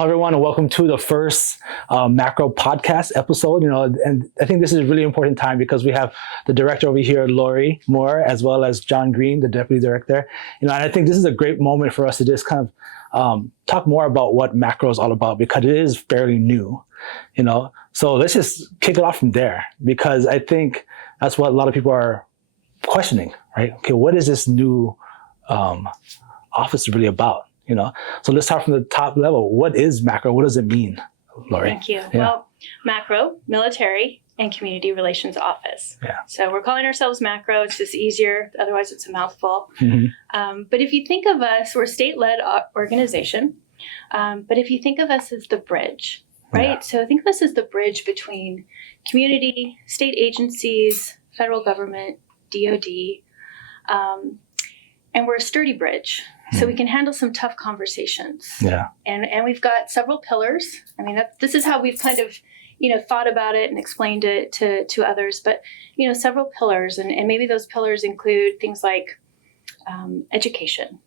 Aloha, everyone, and welcome to the first macro podcast episode. And I think this is a really important time because we have the director over here, Laurie Moore, as well as John Greene, the deputy director. And I think this is a great moment for us to just kind of talk more about what macro is all about because it is fairly new. So let's just kick it off from there because I think that's what a lot of people are questioning, right? Okay, what is this new office really about? So let's start from the top level. What is macro? What does it mean, Laurie? Thank you. Yeah. Well, macro, military, and community relations office. Yeah. So we're calling ourselves macro. It's just easier. Otherwise, it's a mouthful. Mm-hmm. But if you think of us, we're a state-led organization. But if you think of us as the bridge, right? Yeah. So think of us as the bridge between community, state agencies, federal government, DOD, and we're a sturdy bridge. So we can handle some tough conversations. Yeah. And we've got several pillars. I mean, this is how we've kind of, thought about it and explained it to others. But, several pillars. And maybe those pillars include things like education,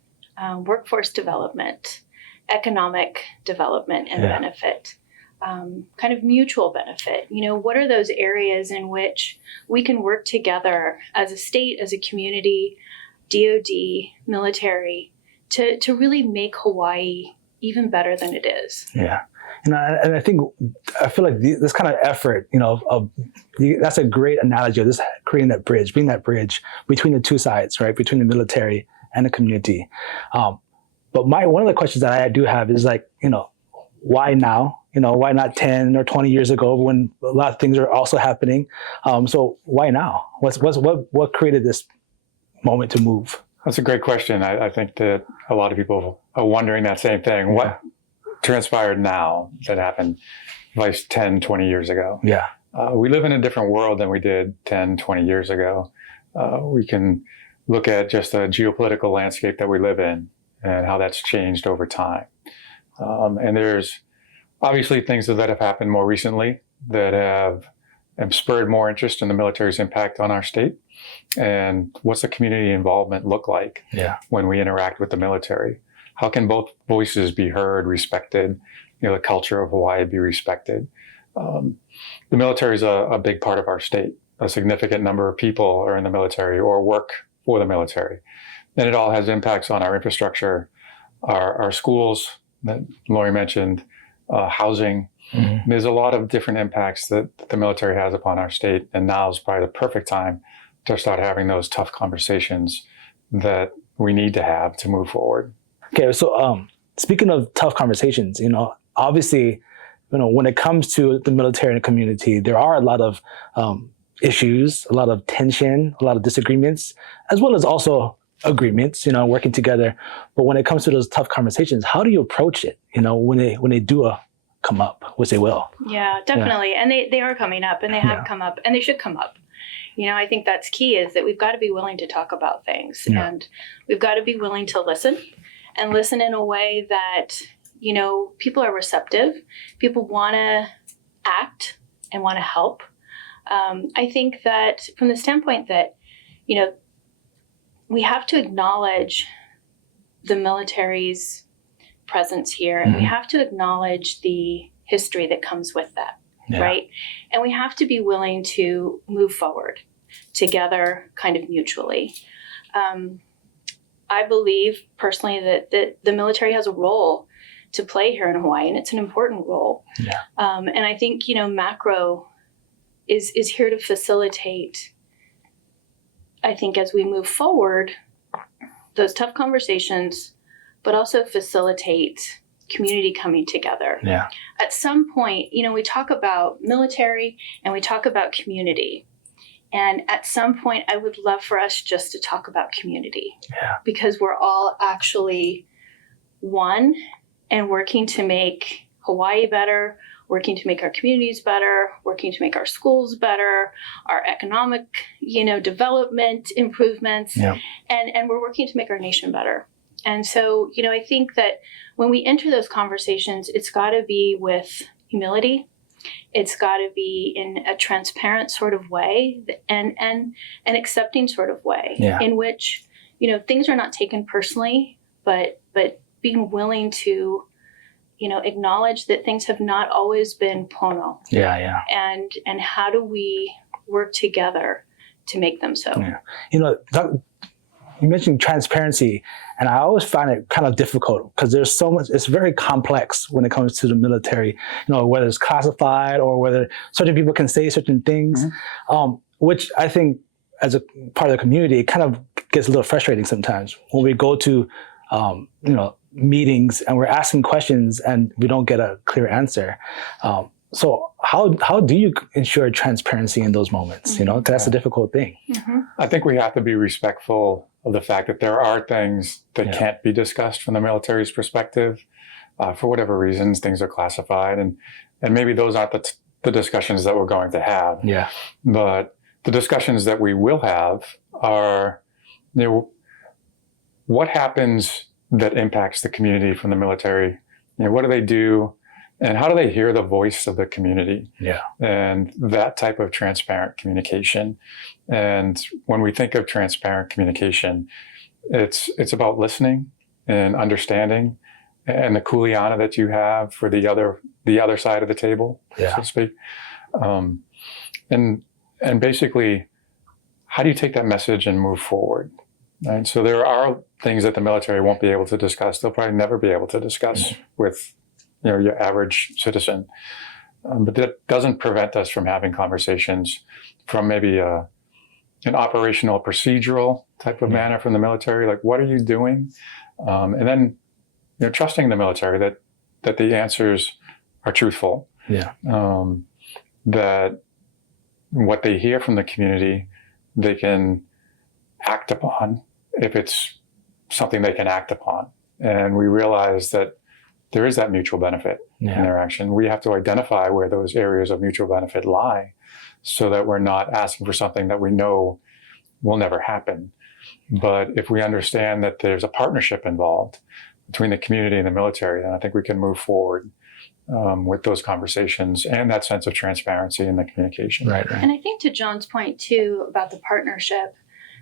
workforce development, economic development and benefit, kind of mutual benefit. What are those areas in which we can work together as a state, as a community, DOD, military, to really make Hawaii even better than it is. Yeah. And I feel like this kind of effort, that's a great analogy of this creating that bridge, being that bridge between the two sides, right? Between the military and the community. But one of the questions that I do have is like, why now? Why not 10 or 20 years ago when a lot of things are also happening? So why now? What created this moment to move? That's a great question. I think that a lot of people are wondering that same thing. Yeah. What transpired now that happened like 10, 20 years ago? Yeah. We live in a different world than we did 10, 20 years ago. We can look at just the geopolitical landscape that we live in and how that's changed over time. And there's obviously things that have happened more recently that have spurred more interest in the military's impact on our state. And what's the community involvement look like when we interact with the military? How can both voices be heard, respected? The culture of Hawaii be respected? The military is a big part of our state. A significant number of people are in the military or work for the military. And it all has impacts on our infrastructure, our schools that Laurie mentioned, housing. Mm-hmm. There's a lot of different impacts that the military has upon our state. And now is probably the perfect time to start having those tough conversations that we need to have to move forward. Okay, so speaking of tough conversations, obviously, when it comes to the military and the community, there are a lot of issues, a lot of tension, a lot of disagreements, as well as also agreements, working together. But when it comes to those tough conversations, how do you approach it, when they do come up, which they will? Yeah, definitely. Yeah. And they are coming up and they have come up and they should come up. I think that's key is that we've got to be willing to talk about things and we've got to be willing to listen and listen in a way that, people are receptive. People want to act and want to help. I think that from the standpoint that, we have to acknowledge the military's presence here and we have to acknowledge the history that comes with that. Yeah. Right. And we have to be willing to move forward together kind of mutually. I believe personally that the military has a role to play here in Hawaii, and it's an important role. Yeah. And I think, macro is here to facilitate, I think, as we move forward, those tough conversations, but also facilitate community coming together. Yeah. At some point, we talk about military and we talk about community. And at some point, I would love for us just to talk about community. Yeah. Because we're all actually one and working to make Hawaii better, working to make our communities better, working to make our schools better, our economic, development improvements. Yeah. And we're working to make our nation better. And so, I think that when we enter those conversations, it's got to be with humility. It's got to be in a transparent sort of way and an accepting sort of way in which, things are not taken personally, but being willing to, acknowledge that things have not always been pono. Yeah. And how do we work together to make them so? Yeah. You mentioned transparency, and I always find it kind of difficult because there's so much, it's very complex when it comes to the military, whether it's classified or whether certain people can say certain things, which I think as a part of the community, it kind of gets a little frustrating sometimes when we go to, meetings and we're asking questions and we don't get a clear answer. So how do you ensure transparency in those moments? Because that's a difficult thing. I think we have to be respectful of the fact that there are things that can't be discussed from the military's perspective. For whatever reasons, things are classified, and maybe those aren't the discussions that we're going to have. Yeah. But the discussions that we will have are, what happens that impacts the community from the military? What do they do? And how do they hear the voice of the community? Yeah. And that type of transparent communication. And when we think of transparent communication, it's about listening and understanding and the kuleana that you have for the other side of the table, so to speak. And basically, how do you take that message and move forward? Right? So there are things that the military won't be able to discuss. They'll probably never be able to discuss with your average citizen. But that doesn't prevent us from having conversations from maybe an operational procedural type of manner from the military, like what are you doing? And then trusting the military that the answers are truthful. Yeah. That what they hear from the community, they can act upon if it's something they can act upon. And we realize that there is that mutual benefit in their action. We have to identify where those areas of mutual benefit lie so that we're not asking for something that we know will never happen. But if we understand that there's a partnership involved between the community and the military, then I think we can move forward with those conversations and that sense of transparency in the communication. Right. And I think to John's point too about the partnership,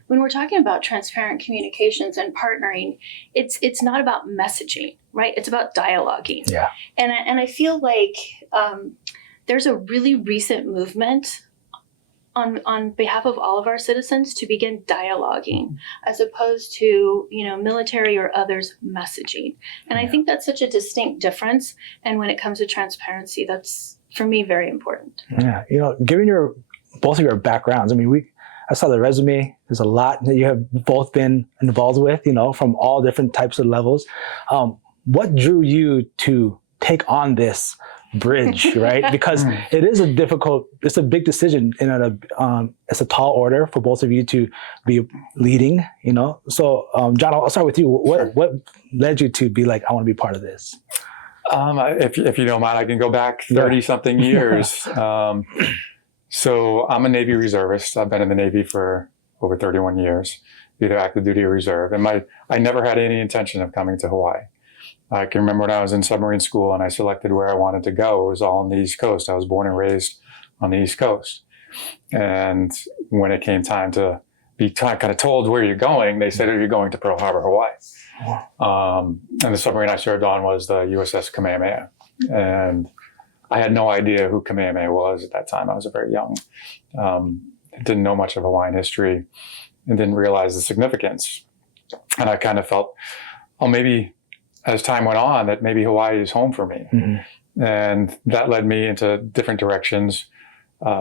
when we're talking about transparent communications and partnering, it's not about messaging, right? It's about dialoguing. Yeah. And I feel like there's a really recent movement on behalf of all of our citizens to begin dialoguing as opposed to, military or others messaging. And I think that's such a distinct difference. And when it comes to transparency, that's, for me, very important. Yeah. Given both of your backgrounds, I saw the resume. There's a lot that you have both been involved with, from all different types of levels. What drew you to take on this bridge, right? Because it is it's a big decision, it's a tall order for both of you to be leading, So, John, I'll start with you. What led you to be like, I want to be part of this? If you don't mind, I can go back 30 something years. So I'm a Navy reservist. I've been in the Navy for over 31 years, either active duty or reserve. And I never had any intention of coming to Hawaii. I can remember when I was in submarine school and I selected where I wanted to go. It was all on the East Coast. I was born and raised on the East Coast. And when it came time to be kind of told where you're going, they said, you're going to Pearl Harbor, Hawaii. And the submarine I served on was the USS Kamehameha. And I had no idea who Kamehameha was at that time. I was very young. Didn't know much of Hawaiian history and didn't realize the significance. And I kind of felt, maybe as time went on, that maybe Hawaii is home for me. Mm-hmm. And that led me into different directions.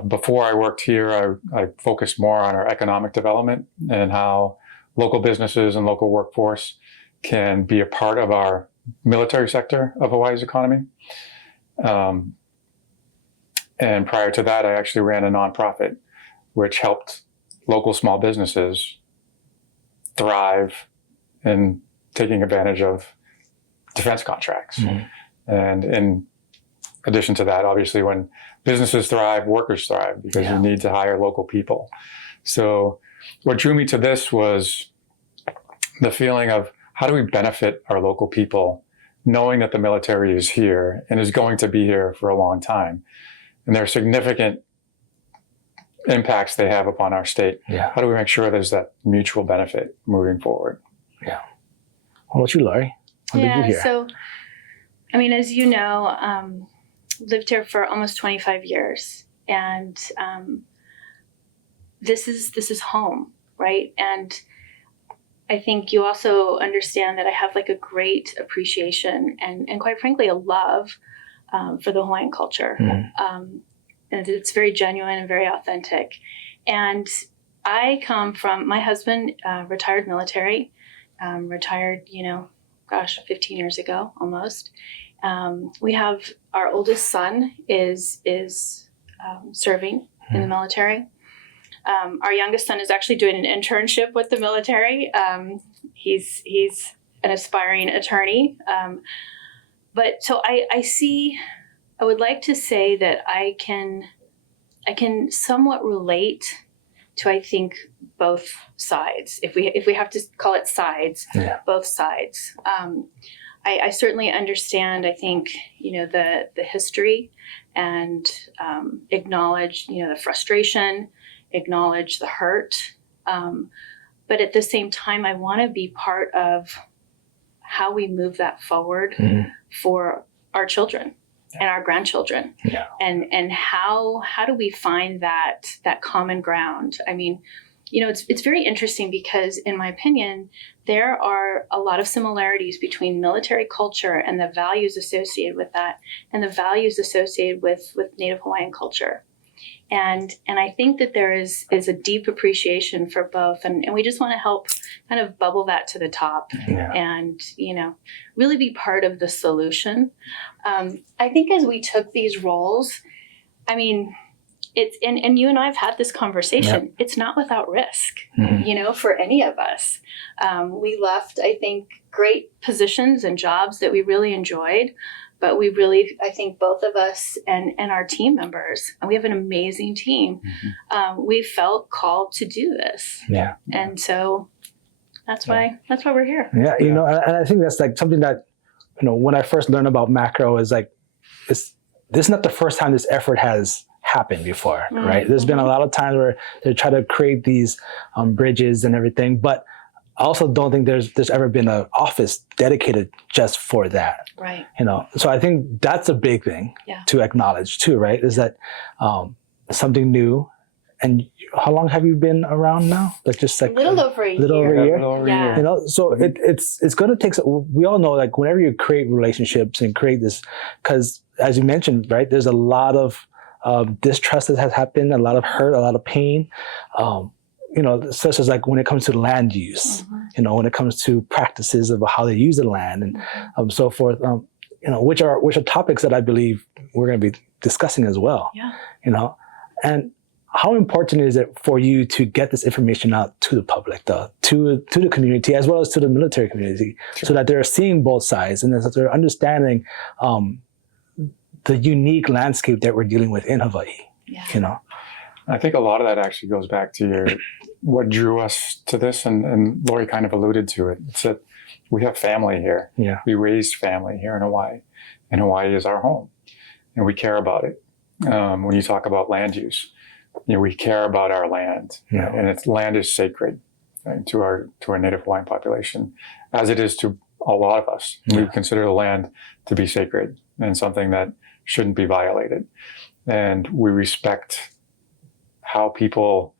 Before I worked here, I focused more on our economic development and how local businesses and local workforce can be a part of our military sector of Hawaii's economy. And prior to that, I actually ran a nonprofit, which helped local small businesses thrive in taking advantage of defense contracts. Mm-hmm. And in addition to that, obviously, when businesses thrive, workers thrive because you need to hire local people. So what drew me to this was the feeling of how do we benefit our local people, knowing that the military is here and is going to be here for a long time. And there are significant impacts they have upon our state. Yeah. How do we make sure there's that mutual benefit moving forward? Yeah. What about you, Laurie? What did you hear? So I mean, as you know, lived here for almost 25 years, and this is home, right? And I think you also understand that I have like a great appreciation and quite frankly, a love for the Hawaiian culture. And it's very genuine and very authentic. And I come from, my husband, retired military, retired, 15 years ago, almost. We have, our oldest son is serving in the military. Our youngest son is actually doing an internship with the military. He's an aspiring attorney. But so I would like to say that I can somewhat relate to, I think, both sides. If we have to call it sides, both sides. I certainly understand, I think, the history and acknowledge, the frustration, acknowledge the hurt. But at the same time, I want to be part of how we move that forward for our children and our grandchildren. And how do we find that common ground? I mean, it's very interesting because, in my opinion, there are a lot of similarities between military culture and the values associated with that, and the values associated with Native Hawaiian culture. And I think that there is a deep appreciation for both, and we just want to help kind of bubble that to the top, and really be part of the solution. I think as we took these roles, I mean, it's and you and I have had this conversation. It's not without risk, for any of us. We left, I think, great positions and jobs that we really enjoyed. But we really, I think both of us and our team members, and we have an amazing team, we felt called to do this. And so that's why we're here. And I think that's like something that, when I first learned about macro is like, this is not the first time this effort has happened before, right? There's been a lot of times where they try to create these bridges and everything, but I also don't think there's ever been an office dedicated just for that. Right. So I think that's a big thing to acknowledge too, right? Is that something new. And how long have you been around now? Like just like a little over a year. So it's going to take. We all know, like, whenever you create relationships and create this, because as you mentioned, right, there's a lot of distrust that has happened, a lot of hurt, a lot of pain. Such as like when it comes to land use, when it comes to practices of how they use the land and so forth, which are topics that I believe we're going to be discussing as well. And how important is it for you to get this information out to the public, to the community, as well as to the military community, so that they're seeing both sides and that they're understanding the unique landscape that we're dealing with in Hawaii, I think a lot of that actually goes back to what drew us to this, and Laurie kind of alluded to it. It's that we have family here. We raised family here in Hawaii, and Hawaii is our home, and we care about it. When you talk about land use, we care about our land, and land is sacred, right, to our Native Hawaiian population, as it is to a lot of us. We consider the land to be sacred and something that shouldn't be violated, and we respect how people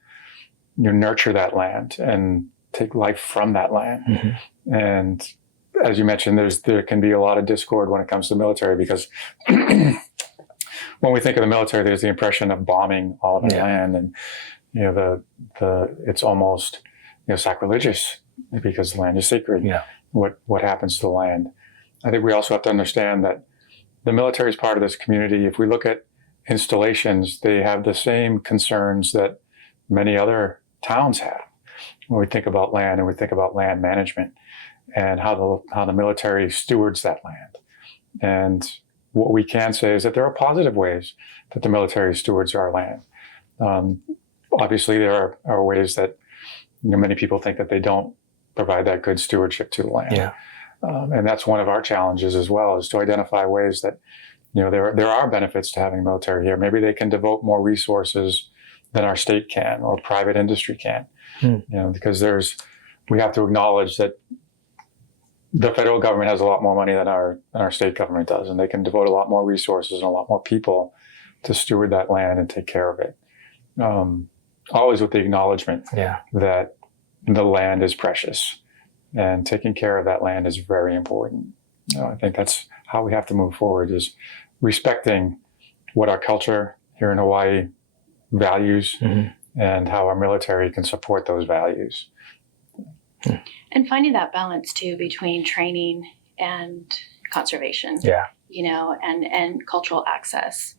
nurture that land and take life from that land. And as you mentioned, there can be a lot of discord when it comes to the military, because when we think of the military, there's the impression of bombing all of our land, and it's almost sacrilegious because the land is sacred. What happens to the land? I think we also have to understand that the military is part of this community. If we look at installations, they have the same concerns that many other towns have when we think about land, and we think about land management and how the military stewards that land. And what we can say is that there are positive ways that the military stewards our land. Obviously, there are ways that many people think that they don't provide that good stewardship to the land. And that's one of our challenges as well, is to identify ways that there are benefits to having military here. Maybe they can devote more resources than our state can or private industry can. Because we have to acknowledge that the federal government has a lot more money than our state government does, and they can devote a lot more resources and a lot more people to steward that land and take care of it. Always with the acknowledgement that the land is precious, and taking care of that land is very important. I think that's how we have to move forward, is respecting what our culture here in Hawaii values and how our military can support those values. And finding that balance too between training and conservation, and cultural access.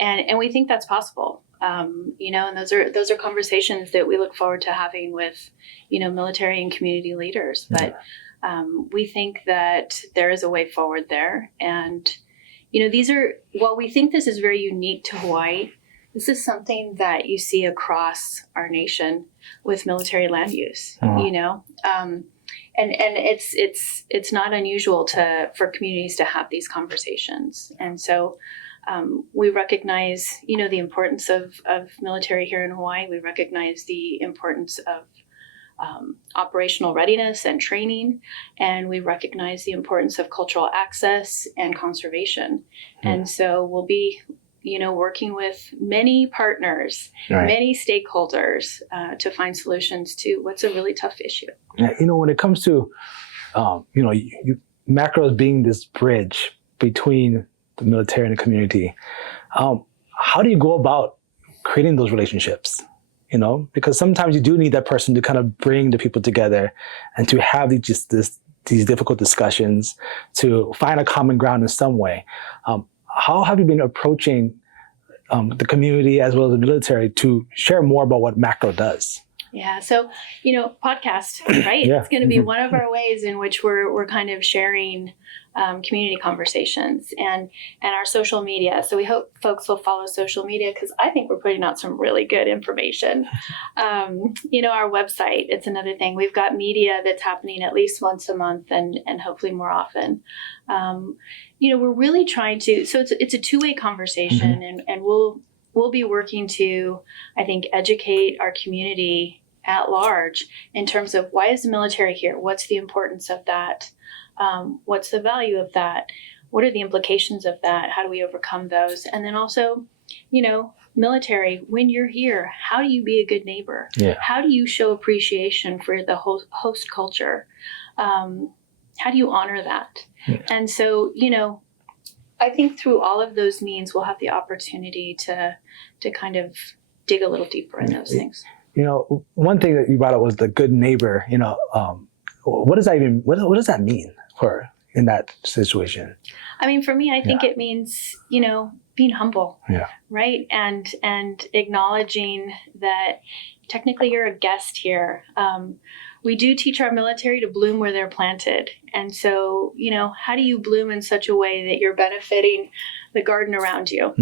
And we think that's possible. And those are conversations that we look forward to having with, military and community leaders. But we think that there is a way forward there. And, while we think this is very unique to Hawaii, this is something that you see across our nation with military land use, and it's not unusual for communities to have these conversations. And so we recognize, the importance of military here in Hawaii. We recognize the importance of operational readiness and training, and we recognize the importance of cultural access and conservation. And so we'll be, working with many partners, many stakeholders to find solutions to what's a really tough issue. When it comes to, macros being this bridge between the military and the community, how do you go about creating those relationships? Because sometimes you do need that person to kind of bring the people together and to have these difficult discussions, to find a common ground in some way. How have you been approaching the community as well as the military to share more about what macro does? Yeah. So, podcast, right? It's going to be one of our ways in which we're kind of sharing community conversations and our social media. So we hope folks will follow social media, because I think we're putting out some really good information. Our website, it's another thing. We've got media that's happening at least once a month and hopefully more often. We're really trying to, so it's a two-way conversation, and we'll be working to, I think, educate our community at large in terms of why is the military here? What's the importance of that? What's the value of that? What are the implications of that? How do we overcome those? And then also, military, when you're here, how do you be a good neighbor? How do you show appreciation for the host culture? How do you honor that? And so, I think through all of those means, we'll have the opportunity to kind of dig a little deeper in those things. One thing that you brought up was the good neighbor. What does that even? What does that mean in that situation? I mean, for me, I think it means being humble, right, and acknowledging that technically you're a guest here. We do teach our military to bloom where they're planted, and so how do you bloom in such a way that you're benefiting the garden around you?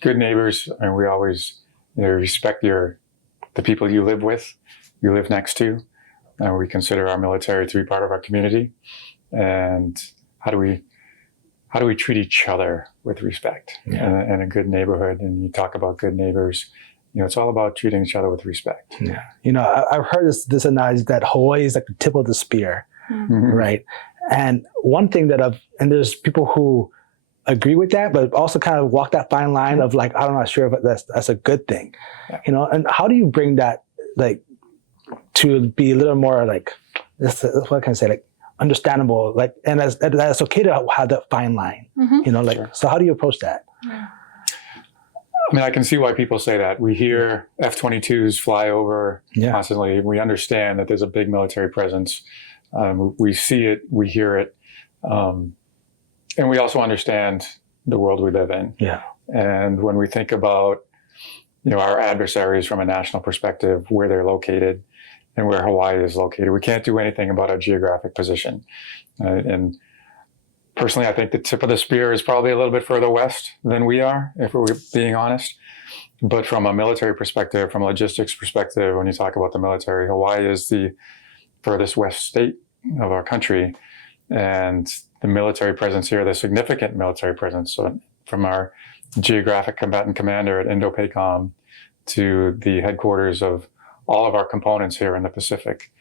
Good neighbors, and we always respect the people you live with, you live next to. And we consider our military to be part of our community. And how do we treat each other with respect and a good neighborhood? And you talk about good neighbors, it's all about treating each other with respect. I've heard this analogy that Hawaii is like the tip of the spear, right? And one thing and there's people who agree with that, but also kind of walk that fine line of like, I'm not sure if that's a good thing, and how do you bring that, like, to be a little more like, what can I say, like understandable, like, and that it's okay to have that fine line, so how do you approach that? I mean, I can see why people say that. We hear F-22s fly over constantly. We understand that there's a big military presence. We see it, we hear it. And we also understand the world we live in. And when we think about, our adversaries from a national perspective, where they're located and where Hawaii is located, we can't do anything about our geographic position. And personally, I think the tip of the spear is probably a little bit further west than we are, if we're being honest. But from a military perspective, from a logistics perspective, when you talk about the military, Hawaii is the furthest west state of our country. And the military presence here, the significant military presence, so from our geographic combatant commander at Indo-PACOM to the headquarters of all of our components here in the Pacific,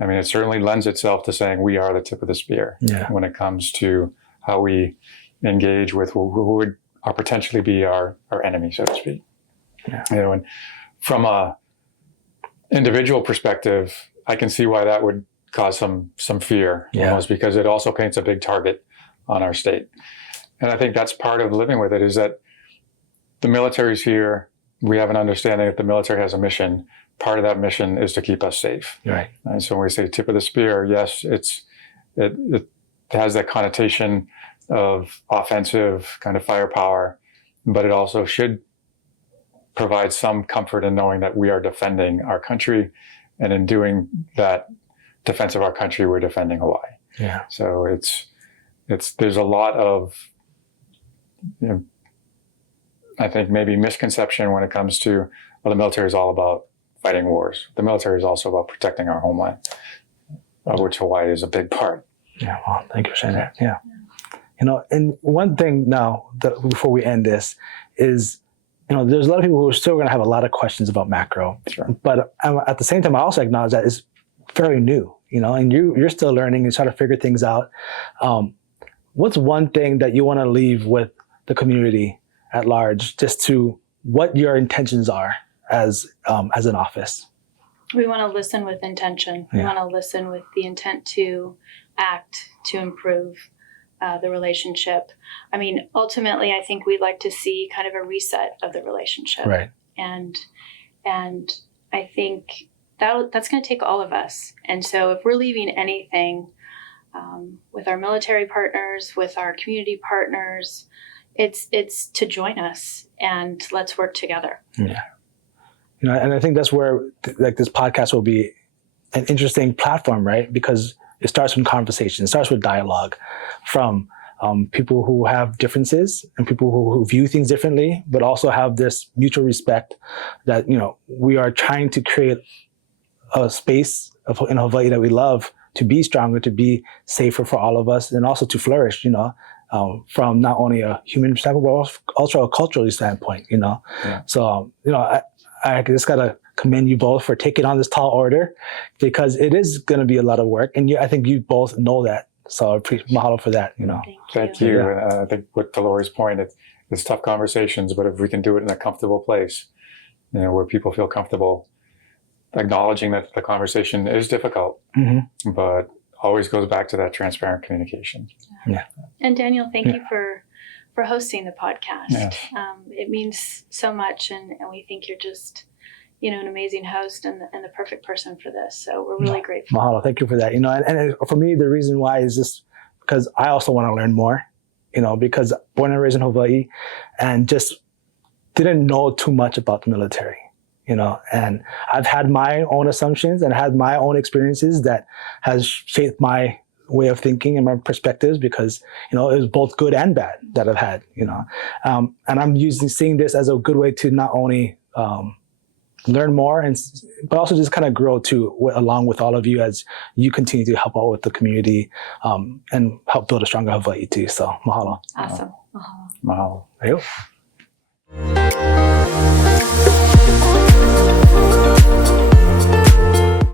I mean, it certainly lends itself to saying we are the tip of the spear when it comes to how we engage with who would potentially be our enemy, so to speak. Yeah. You know, and from a individual perspective, I can see why that would cause some fear, almost, because it also paints a big target on our state. And I think that's part of living with it, is that the military's here. We have an understanding that the military has a mission. Part of that mission is to keep us safe. Right. And so when we say tip of the spear, yes, it has that connotation of offensive kind of firepower, but it also should provide some comfort in knowing that we are defending our country, and in doing that defense of our country, we're defending Hawaii. Yeah. So there's a lot of, you know, I think maybe misconception when it comes to, well, the military is all about fighting wars. The military is also about protecting our homeland, of which Hawaii is a big part. Yeah, well, thank you for saying that. Yeah. You know, and one thing now, before we end this, is, you know, there's a lot of people who are still going to have a lot of questions about macro. Sure. But at the same time, I also acknowledge that it's fairly new, you know, and you're still learning and trying to figure things out. What's one thing that you want to leave with the community at large, just to what your intentions are as an office? We want to listen with intention. We want to listen with the intent to act, to improve the relationship. I mean, ultimately, I think we'd like to see kind of a reset of the relationship. Right. And I think that's going to take all of us. And so if we're leaving anything with our military partners, with our community partners, it's to join us and let's work together. Yeah. You know, and I think that's where like this podcast will be an interesting platform, right? Because it starts with conversation. It starts with dialogue from people who have differences and people who view things differently, but also have this mutual respect that, you know, we are trying to create a space in Hawaii that we love to be stronger, to be safer for all of us, and also to flourish, you know, from not only a human perspective, but also a cultural standpoint, you know. Yeah. So, you know, I just got to commend you both for taking on this tall order, because it is going to be a lot of work. And I think you both know that. So I appreciate mahalo for that, you know. Thank you. I think with Laurie's point, it's tough conversations, but if we can do it in a comfortable place, you know, where people feel comfortable acknowledging that the conversation is difficult, but always goes back to that transparent communication. Yeah. And Daniel, thank you for hosting the podcast. Yes. It means so much, and we think you're just, you know, an amazing host and the perfect person for this. So we're really grateful. Mahalo, thank you for that. You know, and for me, the reason why is just because I also want to learn more, you know, because born and raised in Hawaii and just didn't know too much about the military, you know, and I've had my own assumptions and had my own experiences that has shaped my way of thinking and my perspectives, because, you know, it was both good and bad that I've had, you know, and I'm seeing this as a good way to not only learn more, but also just kind of grow too, along with all of you as you continue to help out with the community and help build a stronger Hawaii too. So mahalo. Awesome. Mahalo. Mahalo.